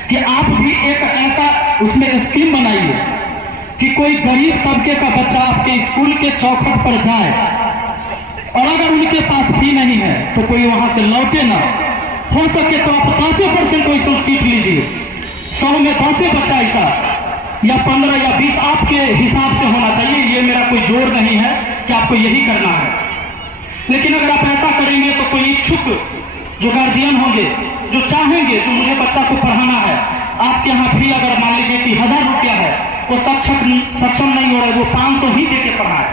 कि आप भी एक ऐसा उसमें स्कीम बनाइए कि कोई गरीब तबके का बच्चा आपके स्कूल के चौखट पर जाए और अगर उनके पास फी नहीं है तो कोई वहां से लौटे ना, हो सके तो आप 10% वैसा सीट लीजिए, 100 में 10 बच्चा ऐसा या 15 या 20 आपके हिसाब से होना चाहिए। ये मेरा कोई जोर नहीं है कि आपको यही करना है, लेकिन अगर आप ऐसा करेंगे तो कोई इच्छुक जो गार्जियन होंगे, जो चाहेंगे, जो मुझे बच्चा को पढ़ाना है, आपके यहाँ फी अगर मान लीजिए कि 1000 रुपया है, वो सक्षम नहीं हो रहा है, वो 500 ही दे के पढ़ाए,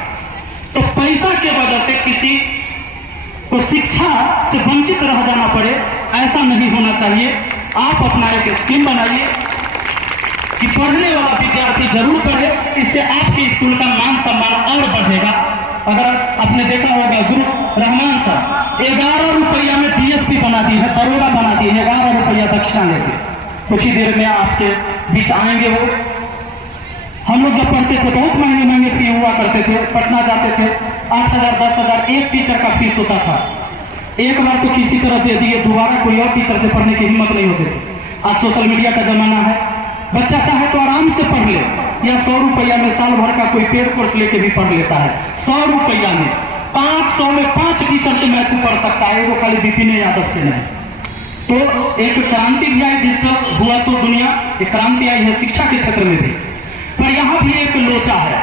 तो पैसा के वजह से किसी को शिक्षा से वंचित रह जाना पड़े, ऐसा नहीं होना चाहिए। आप अपना एक स्कीम बनाइए कि पढ़ने वाला विद्यार्थी जरूर पढ़े, इससे आपके स्कूल का मान सम्मान और बढ़ेगा। अगर आपने देखा होगा गुरु रहमान साहब 11 रुपया में DSP बना दी है, दरोगा बना दी है, 11 रुपया दक्षिणा लेके। कुछ ही देर में आपके बीच आएंगे वो। हम लोग जब पढ़ते थे बहुत महंगे महंगे फी हुआ करते थे, पटना जाते थे 8,000 10,000 एक टीचर का फीस होता था। एक बार तो किसी तरह दे दिए, दोबारा कोई और टीचर से पढ़ने की हिम्मत नहीं होती थी। आज सोशल मीडिया का जमाना है, बच्चा चाहे तो आराम से पढ़ ले, या 100 रुपया में साल भर का कोई पेड कोर्स लेके भी पढ़ लेता है। 100 रुपया में 500 में 5 टीचर से मैथ पढ़ सकता है, वो खाली विपिन यादव से नहीं। तो एक क्रांति भी आई, डिजिटल हुआ तो दुनिया, एक क्रांति आई है शिक्षा के क्षेत्र में भी। पर यहाँ भी एक लोचा है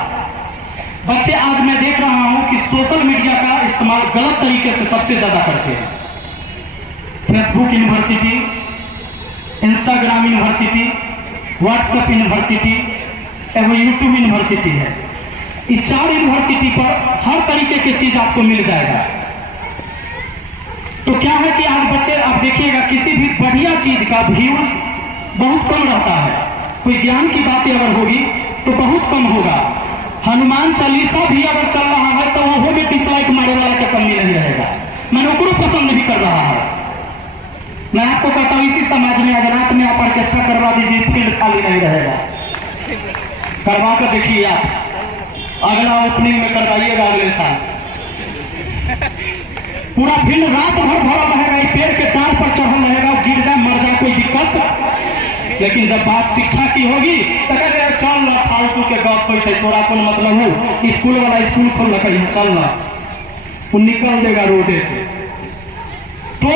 बच्चे आज मैं देख रहा हूं कि सोशल मीडिया का इस्तेमाल गलत तरीके से सबसे ज्यादा करते हैं। Facebook university, Instagram university, WhatsApp university एवं यूट्यूब यूनिवर्सिटी है। इस 4 यूनिवर्सिटी पर हर तरीके की चीज आपको मिल जाएगा। तो क्या है कि आज बच्चे आप देखिएगा किसी भी बढ़िया चीज का व्यूज बहुत कम रहता है। कोई ज्ञान की बातें अगर होगी तो बहुत कम होगा। हनुमान चालीसा भी अगर चल रहा है तो वो में डिसलाइक मारे वाला का कमी नहीं रहेगा। मैंने को पसंद नहीं कर रहा है। मैं आपको कहता हूं इसी समाज में आज रात में आप ऑर्केस्ट्रा करवा दीजिए, फील्ड खाली नहीं रहेगा। करवा कर देखिए आप, अगला ओपनिंग में करवाइएगा अगले साल। पूरा फील्ड रात भर भरा रहेगा, पेड़ के तार पर चढ़ल रहेगा, गिर जाए मर जाए कोई दिक्कत। लेकिन जब बात शिक्षा की होगी तो कहते चल ना फालतू के गप कोई थे, तोरा कौन मतलब हो, स्कूल वाला स्कूल खोल रखा है, चल ना, वो निकल देगा रोडे से। तो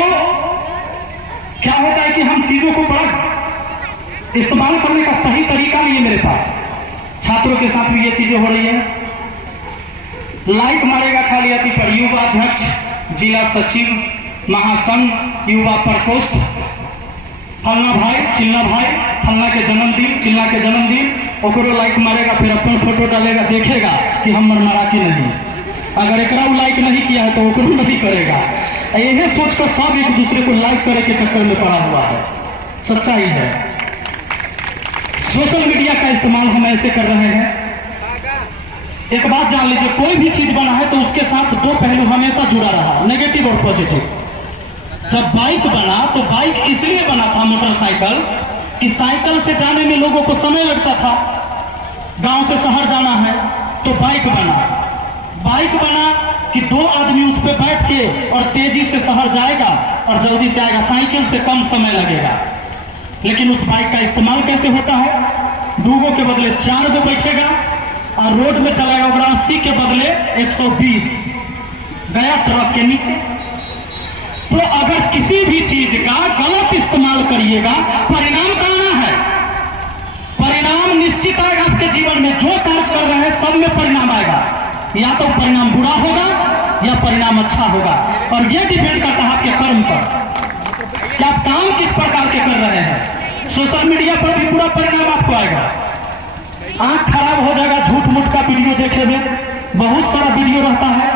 क्या होता है कि हम चीजों को बड़ा इस्तेमाल करने का सही तरीका नहीं है मेरे पास। छात्रों के साथ भी ये चीजें हो रही है। लाइक मारेगा खाली अति पर युवा अध्यक्ष, जिला सचिव, महासंघ, युवा प्रकोष्ठ, फलना भाई, चिल्ला भाई, फलना के जन्मदिन, चिल्ला के जन्मदिन, ओकरो लाइक मारेगा, फिर अपन फोटो डालेगा, देखेगा कि हम मरमरा कि नहीं। अगर एकरा लाइक नहीं किया है तो ओकरो नहीं करेगा। यही सोचकर सब एक दूसरे को लाइक करे के चक्कर में पड़ा हुआ है। सच्चाई है। सोशल मीडिया का इस्तेमाल हम ऐसे कर रहे हैं। एक बात जान लीजिए, कोई भी चीज बना है तो उसके साथ 2 पहलू हमेशा जुड़ा रहा, नेगेटिव और पॉजिटिव। जब बाइक बना तो बाइक इसलिए बना था, मोटरसाइकिल, कि साइकिल से जाने में लोगों को समय लगता था। गांव से शहर जाना है तो बाइक बना। बाइक बना कि 2 आदमी उस पर बैठ के और तेजी से शहर जाएगा और जल्दी से आएगा। साइकिल से कम समय लगेगा। लेकिन उस बाइक का इस्तेमाल कैसे होता है? 2 के बदले 4 बैठेगा और रोड में चलाएगा। 80 के बदले 120 गया ट्रक के नीचे। तो अगर किसी भी चीज का गलत इस्तेमाल करिएगा, परिणाम का आना है। परिणाम निश्चित आएगा आपके जीवन में। जो कार्य कर रहे हैं सब में परिणाम आएगा। या तो परिणाम बुरा होगा या परिणाम अच्छा होगा। और यह डिपेंड करता है आपके कर्म पर कि आप काम किस प्रकार के कर रहे हैं। सोशल मीडिया पर भी बुरा परिणाम आपको आएगा। आंख खराब हो जाएगा झूठ मूठ का वीडियो देखे में। बहुत सारा वीडियो रहता है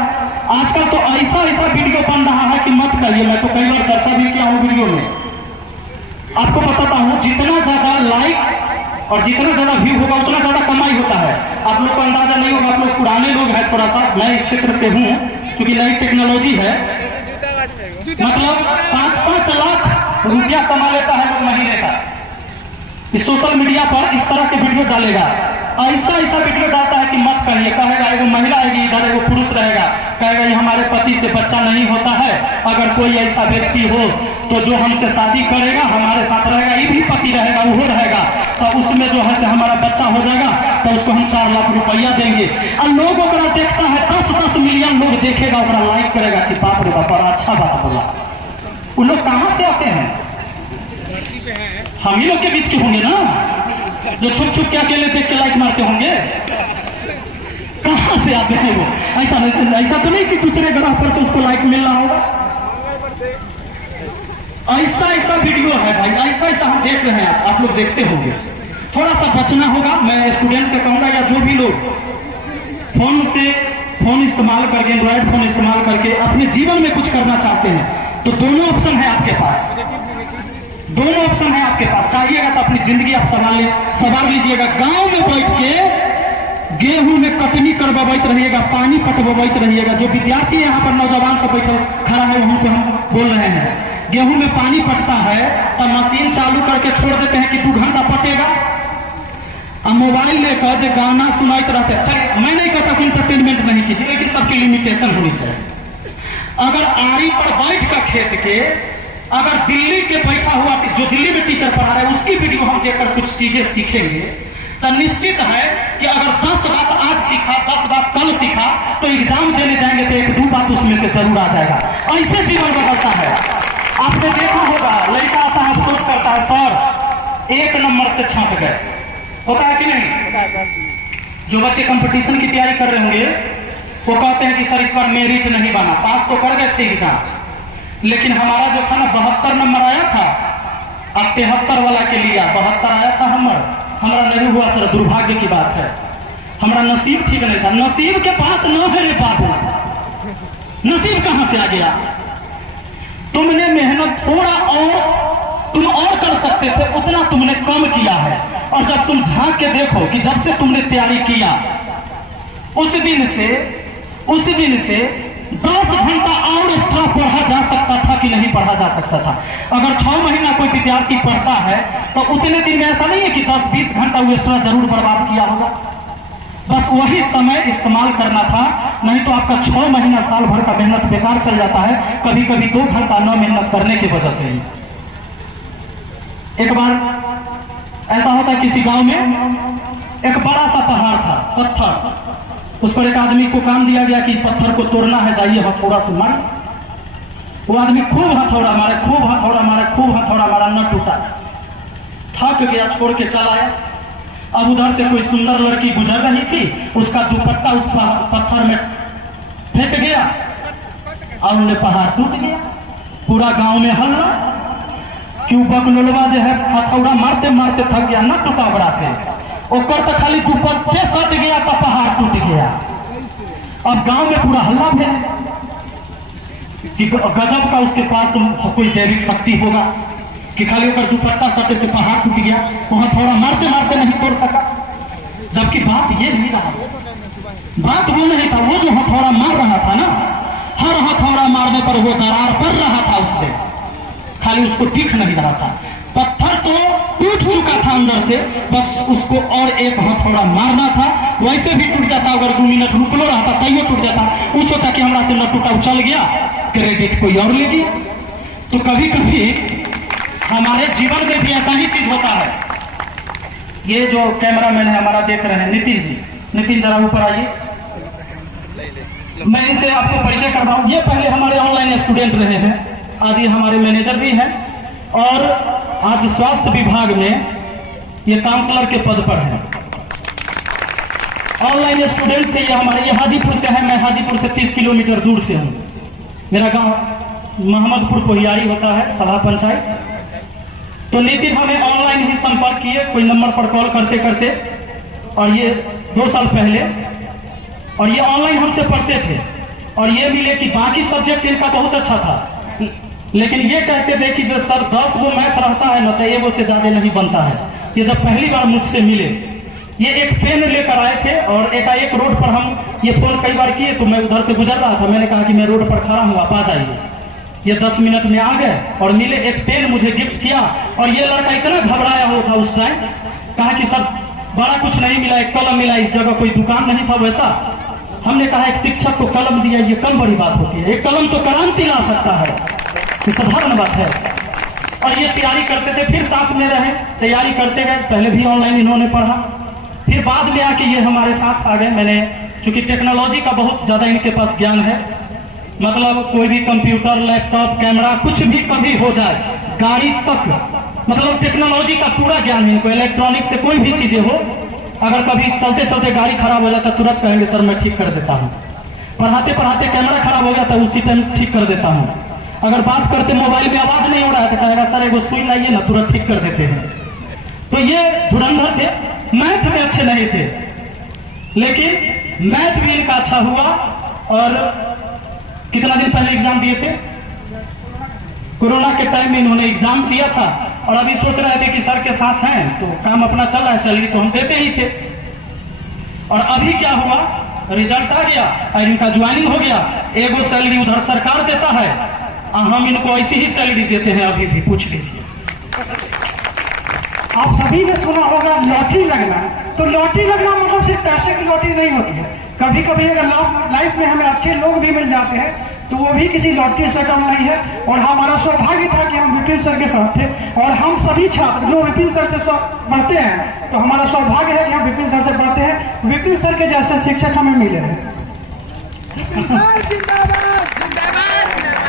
आजकल। तो ऐसा वीडियो बन रहा है कि मत कहिए। मैं तो कई बार चर्चा भी किया हूं वीडियो में। आपको बताता हूं, जितना ज्यादा लाइक और जितना ज्यादा व्यू होगा उतना ज्यादा कमाई होता है। आप लोग को अंदाजा नहीं होगा। आप लोग पुराने लोग हैं थोड़ा सा, मैं इस क्षेत्र से हूं, क्योंकि नई टेक्नोलॉजी है। मतलब 5-5 लाख रुपया कमा लेता है लोग महीने का। इस सोशल मीडिया पर इस तरह के वीडियो डालेगा। ऐसा वीडियो डालता है कि मत कहिए। कहेगा एगो महिला आएगी, इधर एगो पुरुष रहेगा, कहेगा ये हमारे पति से बच्चा नहीं होता है। अगर कोई ऐसा व्यक्ति हो तो जो हमसे शादी करेगा, हमारे साथ रहेगा, ये भी पति रहेगा, वो रहेगा, तो उसमें जो है से हमारा बच्चा हो जाएगा, तो उसको हम 4 लाख रुपया देंगे। और लोग ओकरा देखता है, 10-10 मिलियन लोग देखेगा, ओकरा लाइक करेगा कि बाप रे बाप, अच्छा बात बोला। वो लोग कहां से आते हैं? हम ही लोग के बीच के होंगे ना, जो छुप छुप के अकेले देख के लाइक मारते होंगे। कहां से आते हैं वो? ऐसा तो नहीं कि दूसरे ग्रह पर से उसको लाइक मिल रहा होगा। ऐसा वीडियो है भाई, ऐसा हम देख रहे हैं। आप लोग देखते होंगे। थोड़ा सा बचना होगा। मैं स्टूडेंट से कहूंगा या जो भी लोग फोन इस्तेमाल करके, एंड्रॉइड फोन इस्तेमाल करके अपने जीवन में कुछ करना चाहते हैं, तो दोनों ऑप्शन है आपके पास। दोनों ऑप्शन है आपके पास। चाहिएगा तो अपनी जिंदगी आप संवार लीजिएगा। गांव में बैठ के गेहूं में कटनी करवाइत रहिएगा, पानी पटवाइत रहिएगा। जो विद्यार्थी यहाँ पर नौजवान सब बैठा खड़ा है, वहां पे हम बोल रहे हैं। गेहूं में पानी पटता है और मशीन चालू करके छोड़ देते हैं कि 2 घंटा पटेगा। और मोबाइल लेकर जो गाना सुनाते रहते हैं। चलिए, मैं नहीं कहता कि इंटरटेनमेंट नहीं कीजिए, लेकिन सबकी लिमिटेशन होनी चाहिए। अगर आरी पर बैठ कर खेत के, अगर दिल्ली के बैठा हुआ जो दिल्ली में टीचर पढ़ा रहे हैं उसकी वीडियो हम देखकर कुछ चीजें सीखेंगे, तो निश्चित है कि अगर 10 बात आज सीखा, 10 बात कल सीखा, तो एग्जाम देने जाएंगे तो 1-2 बात उसमें से जरूर आ जाएगा। ऐसे जीवन बदलता है। आपने देखा होगा, लड़का आता है, अफसोस करता है, सर 1 नंबर से छांट गए, होता है कि नहीं? जो बच्चे कंपटीशन की तैयारी कर रहे होंगे वो कहते हैं कि सर इस बार मेरिट नहीं बना, पास तो कर गए थे एग्जाम, लेकिन हमारा जो था ना 72 नंबर आया था, अब 73 वाला के लिया 72 आया था हमारा नहीं हुआ सर, दुर्भाग्य की बात है, हमारा नसीब ठीक नहीं था। नसीब के बात न है रे बाबू, नसीब कहां से आ गया? तुमने मेहनत थोड़ा और तुम और कर सकते थे, उतना तुमने कम किया है। और जब तुम झांक के देखो कि जब से तुमने तैयारी किया उस दिन से 10 घंटा और एक्स्ट्रा पढ़ा जा सकता था कि नहीं पढ़ा जा सकता था? अगर 6 महीना कोई विद्यार्थी पढ़ता है तो उतने दिन में ऐसा नहीं है कि 10-20 घंटा वो एक्स्ट्रा जरूर बर्बाद किया होगा। बस वही समय इस्तेमाल करना था, नहीं तो आपका 6 महीना साल भर का मेहनत बेकार चल जाता है, कभी कभी 2 घंटा न मेहनत करने की वजह से ही। एक बार ऐसा होता है, किसी गांव में एक बड़ा सा पहाड़ था, पत्थर, उस पर एक आदमी को काम दिया गया कि पत्थर को तोड़ना है, जाइए हथौड़ा से मारे। वो आदमी खूब हथौड़ा मारा, न टूटा, थक गया, छोड़ के चला आया। अब उधर से कोई सुंदर लड़की गुजर रही थी, उसका दुपट्टा उस पत्थर में फेंक गया और पहाड़ टूट गया। पूरा गांव में हल्ला, क्यों बकलोलवा जो है हथौड़ा मारते मारते थक गया, न टूटा बड़ा से, ओकर तो खाली दुपट्टे सट गया तो पहाड़ टूट गया। अब गांव में पूरा हल्ला भी है कि गजब का उसके पास कोई दैविक शक्ति होगा कि खाली ओकर दुपट्टा सटे से पहाड़ टूट गया, वहां थोड़ा मारते मारते नहीं तोड़ सका। जबकि बात ये नहीं रहा, बात वो नहीं था, वो जो हथौड़ा मार रहा था ना, हर हथौड़ा मारने पर वो दरार पड़ रहा था उसमें, खाली उसको दिख नहीं रहा था। पत्थर तो टूट चुका था अंदर से, बस उसको और एक हथौड़ा मारना था, वैसे भी टूट जाता, अगर 2 मिनट रुकलो रहा था तैयो टूट जाता। वो सोचा कि हमरा से न टूटा, चल गया, क्रेडिट कोई और ले गया। तो कभी कभी हमारे जीवन में भी ऐसा ही चीज होता है। ये जो कैमरामैन है हमारा देख रहे हैं, नितिन जी, नितिन जरा ऊपर आइए, मैं इनसे आपको परिचय करवाऊं। ये पहले हमारे ऑनलाइन स्टूडेंट रहे हैं, आज ये हमारे मैनेजर भी हैं और आज स्वास्थ्य विभाग में ये काउंसलर के पद पर है। ऑनलाइन स्टूडेंट थे ये हमारे, ये हाजीपुर से है, मैं हाजीपुर से 30 किलोमीटर दूर से हूँ। मेरा गांव मोहम्मदपुर कोहियारी होता है, सभा पंचायत। तो नितिन हमें ऑनलाइन ही संपर्क किए, कोई नंबर पर कॉल करते करते, और ये 2 साल पहले, और ये ऑनलाइन हमसे पढ़ते थे। और ये मिले कि बाकी सब्जेक्ट इनका बहुत अच्छा था, लेकिन ये कहते थे कि जो सर 10 वो मैथ रहता है ना तो एगो से ज्यादा नहीं बनता है। ये जब पहली बार मुझसे मिले, ये एक पेन लेकर आए थे और एकाएक रोड पर हम ये फोन कई बार किए, तो मैं उधर से गुजर रहा था, मैंने कहा कि मैं रोड पर खड़ा हूँ, आप आ जाइए। ये 10 मिनट में आ गए और मिले, एक पेन मुझे गिफ्ट किया। और ये लड़का इतना घबराया हुआ था उस टाइम, कहा कि सर बड़ा कुछ नहीं मिला, एक कलम मिला, इस जगह कोई दुकान नहीं था वैसा। हमने कहा एक शिक्षक को कलम दिया, ये कम बड़ी बात होती है, एक कलम तो क्रांति ला सकता है, ये साधारण बात है। और ये तैयारी करते थे, फिर साथ में रहे, तैयारी करते गए, पहले भी ऑनलाइन इन्होंने पढ़ा, फिर बाद में आके ये हमारे साथ आ गए। मैंने चूंकि टेक्नोलॉजी का बहुत ज्यादा इनके पास ज्ञान है, मतलब कोई भी कंप्यूटर, लैपटॉप, कैमरा, कुछ भी कभी हो जाए, गाड़ी तक, मतलब टेक्नोलॉजी का पूरा ज्ञान है इनको। इलेक्ट्रॉनिक से कोई भी चीजें हो, अगर कभी चलते चलते गाड़ी खराब हो जाता तुरंत कहेंगे सर मैं ठीक कर देता हूँ। पढ़ाते पढ़ाते कैमरा खराब हो गया तो उसी टाइम ठीक कर देता हूँ। अगर बात करते मोबाइल में आवाज नहीं हो रहा है तो कहेगा सर एगो सुई लाइए ना, तुरंत ठीक कर देते हैं। तो ये धुरंधर थे, मैथ में अच्छे नहीं थे, लेकिन मैथ भी इनका अच्छा हुआ। और कितना दिन पहले एग्जाम दिए थे, कोरोना के टाइम में इन्होंने एग्जाम दिया था, और अभी सोच रहे थे कि सर के साथ हैं तो काम अपना चल रहा है, सैलरी तो हम देते ही थे। और अभी क्या हुआ, रिजल्ट आ गया और इनका ज्वाइनिंग हो गया, एगो सैलरी उधर सरकार देता है, हम इनको ऐसी ही सैलरी देते हैं, अभी भी पूछ लीजिए। आप सभी ने सुना होगा लॉटरी लगना, तो लॉटरी लगना मतलब सिर्फ पैसे की लॉटरी नहीं होती है। कभी कभी अगर लाइफ में हमें अच्छे लोग भी मिल जाते हैं तो वो भी किसी लॉटरी से कम नहीं है। और हमारा सौभाग्य था कि हम विपिन सर के साथ थे, और हम सभी छात्र जो विपिन सर से पढ़ते हैं, तो हमारा सौभाग्य है कि हम विपिन सर से पढ़ते हैं, विपिन सर के जैसे शिक्षक हमें मिले हैं।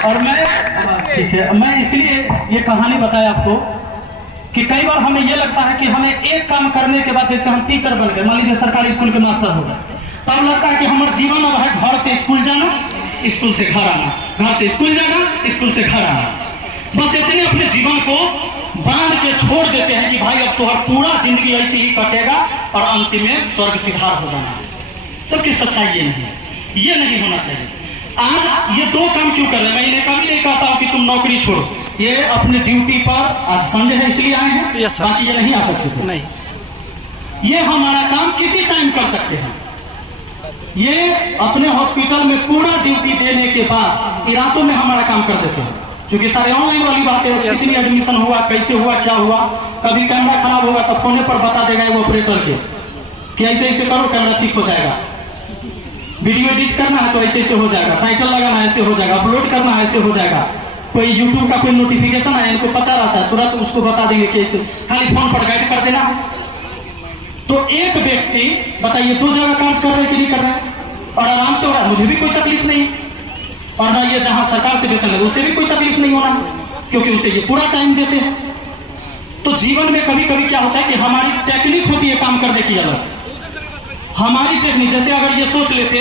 और मैं ठीक है, मैं इसलिए ये कहानी बताया आपको कि कई बार हमें यह लगता है कि हमें एक काम करने के बाद, जैसे हम टीचर बन गए, मान लीजिए सरकारी स्कूल के मास्टर हो गए, तब लगता है कि हमारा जीवन अब है घर से स्कूल जाना, स्कूल से घर आना, घर से स्कूल जाना, स्कूल से घर आना। बस इतने अपने जीवन को बांध के छोड़ देते हैं कि भाई अब तो हर पूरा जिंदगी ऐसे ही कटेगा और अंतिम में स्वर्ग सिधार हो जाना है। जबकि सच्चाई ये नहीं है, ये नहीं होना चाहिए। आज ये दो काम क्यों कर रहे हैं? मैं इन्हें कभी नहीं कहता हूं कि तुम नौकरी छोड़ो, ये अपने ड्यूटी पर आज संडे है इसलिए आए हैं, बाकी ये नहीं आ सकते थे। नहीं, ये हमारा काम किसी टाइम कर सकते हैं। ये अपने हॉस्पिटल में पूरा ड्यूटी देने के बाद रातों में हमारा काम कर देते हैं, क्योंकि सारे ऑनलाइन वाली बातें हैं। किसी भी एडमिशन हुआ, कैसे हुआ, क्या हुआ, कभी कैमरा खराब होगा तो फोने पर बता देगा वो ऑपरेटर के कि ऐसे ऐसे करो, कैमरा ठीक हो जाएगा। वीडियो एडिट करना है तो ऐसे ऐसे हो जाएगा, टाइटल लगाना ऐसे हो जाएगा, अपलोड करना है ऐसे हो जाएगा। कोई यूट्यूब का कोई नोटिफिकेशन आया, इनको पता रहता है, तुरंत उसको बता देंगे कैसे, खाली फोन पर गाइड कर देना है। तो एक व्यक्ति बताइए 2 जगह कार्य कर रहे हैं कि नहीं कर रहे हैं, और आराम से हो रहा है, मुझे भी कोई तकलीफ नहीं है, और ना ये जहां सरकार से वेतन है उसे भी कोई तकलीफ नहीं होना है, क्योंकि उसे ये पूरा टाइम देते हैं। तो जीवन में कभी कभी क्या होता है कि हमारी टेक्निक होती है काम करने की अलग, हमारी टेक्निक। जैसे अगर ये सोच लेते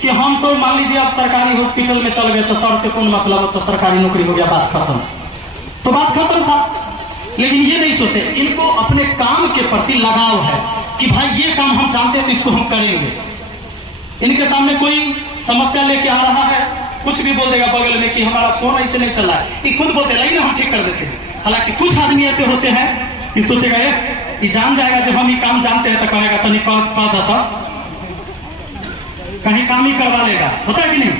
कि हम तो मान लीजिए अब सरकारी हॉस्पिटल में चल गए तो सर से कौन मतलब, तो सरकारी नौकरी हो गया, बात खत्म, तो बात खत्म था। लेकिन ये नहीं सोचते, इनको अपने काम के प्रति लगाव है कि भाई ये काम हम जानते हैं तो इसको हम करेंगे। इनके सामने कोई समस्या लेके आ रहा है, कुछ भी बोल देगा बगल में कि हमारा फोन ऐसे नहीं चल रहा है, ये खुद बोलते लाइए ना हम ठीक कर देते हैं। हालांकि कुछ आदमी ऐसे होते हैं कि सोचेगा ये जान जाएगा जब हम ये काम जानते हैं तो कहेगा तनी था कहीं काम ही करवा लेगा, होता है कि नहीं?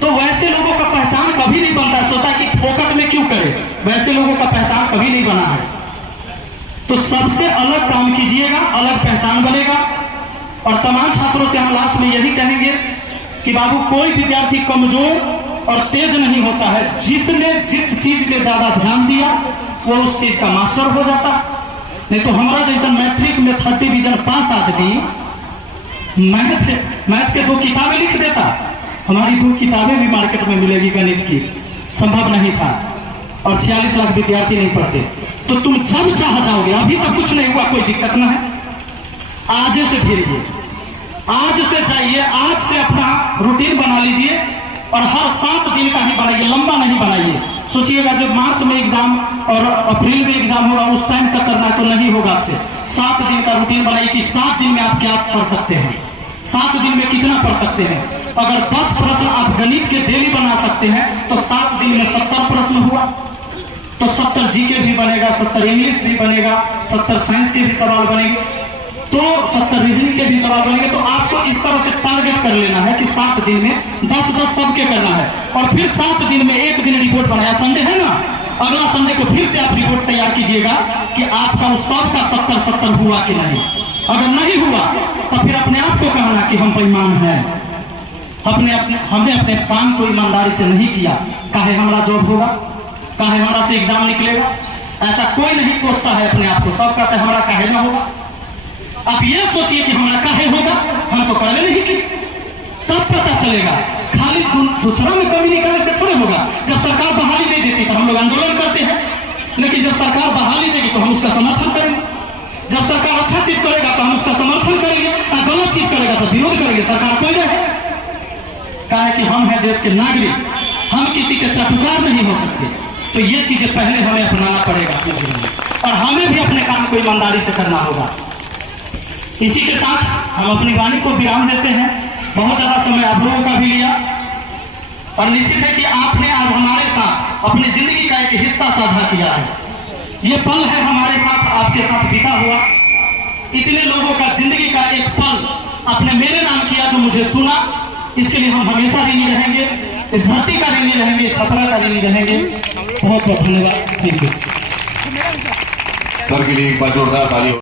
तो वैसे लोगों का पहचान कभी नहीं बनता, सोचता है कि फोकट में क्यों करे, वैसे लोगों का पहचान कभी नहीं बना है। तो सबसे अलग काम कीजिएगा, अलग पहचान बनेगा। और तमाम छात्रों से हम लास्ट में यही कहेंगे कि बाबू कोई विद्यार्थी कमजोर और तेज नहीं होता है, जिसने जिस चीज पे ज्यादा ध्यान दिया वो उस चीज का मास्टर हो जाता। नहीं तो हमारा जैसा मैट्रिक में 30 डिवीजन पास आदमी मैथ के 2 किताबें लिख देता, हमारी 2 किताबें भी मार्केट में मिलेगी गणित की, संभव नहीं था, और 46 लाख विद्यार्थी नहीं पढ़ते। तो तुम जब चाह जाओगे, अभी तक कुछ नहीं हुआ, कोई दिक्कत ना है, आज से फिरिए, आज से जाइए, आज से अपना रूटीन बना लीजिए, और हर 7 दिन का ही बनाइए, लंबा नहीं बनाइए। सोचिएगा जब मार्च में एग्जाम और अप्रैल में एग्जाम होगा उस टाइम तक करना है तो नहीं होगा। आपसे 7 दिन का रूटीन बनाइए कि 7 दिन में आप क्या पढ़ सकते हैं, 7 दिन में कितना पढ़ सकते हैं। अगर 10 प्रश्न आप गणित के डेली बना सकते हैं तो 7 दिन में 70 प्रश्न हुआ, तो 70 जीके भी बनेगा, 70 इंग्लिश भी बनेगा, 70 साइंस के भी सवाल बनेंगे, तो 70 रीजनिंग के भी सवाल बनेंगे। तो आपको इस तरह से टारगेट कर लेना है कि 7 दिन में 10-10 सबके करना है, और फिर 7 दिन में 1 दिन रिपोर्ट बनाया, संडे है ना, अगला संडे को फिर से आप रिपोर्ट तैयार कीजिएगा कि आपका उस सब का 70-70 हुआ कि नहीं। अगर नहीं हुआ तो फिर अपने आप को कहना कि हम बेईमान हैं, हमने अपने काम को ईमानदारी से नहीं किया, काहे हमारा जॉब होगा, काहे हमारा से एग्जाम निकलेगा। ऐसा कोई नहीं कोसता है अपने आप को, सब कहते हैं हमारा काहे ना होगा। आप ये सोचिए कि हमारा काहे होगा, हम तो करने नहीं की, तब पता चलेगा। खाली दूसरा में कमी निकालने से थोड़े होगा। जब सरकार बहाली नहीं देती तो हम लोग आंदोलन करते हैं, लेकिन जब सरकार बहाली देगी तो हम उसका समर्थन करेंगे। जब सरकार अच्छा चीज करेगा तो हम उसका समर्थन करेंगे, और गलत चीज करेगा तो विरोध करेंगे। सरकार कोई रहे, कहा कि हम हैं देश के नागरिक, हम किसी के चटुकार नहीं हो सकते। तो ये चीजें पहले हमें अपनाना पड़ेगा अपने जीवन में, और हमें भी अपने काम को ईमानदारी से करना होगा। इसी के साथ हम अपनी वाणी को विराम देते हैं। बहुत ज्यादा समय आप लोगों का भी लिया, और निश्चित है कि आपने आज हमारे साथ अपनी जिंदगी का एक हिस्सा साझा किया है। ये पल है हमारे साथ, आपके साथ बीता हुआ। इतने लोगों का जिंदगी का एक पल आपने मेरे नाम किया, जो मुझे सुना, इसके लिए हम हमेशा ऋणी रहेंगे, इस धरती का ऋणी रहेंगे, इस सपना का ऋणी रहेंगे। बहुत बहुत धन्यवाद। Thank you. सर के लिए एक बार जोरदार ताली।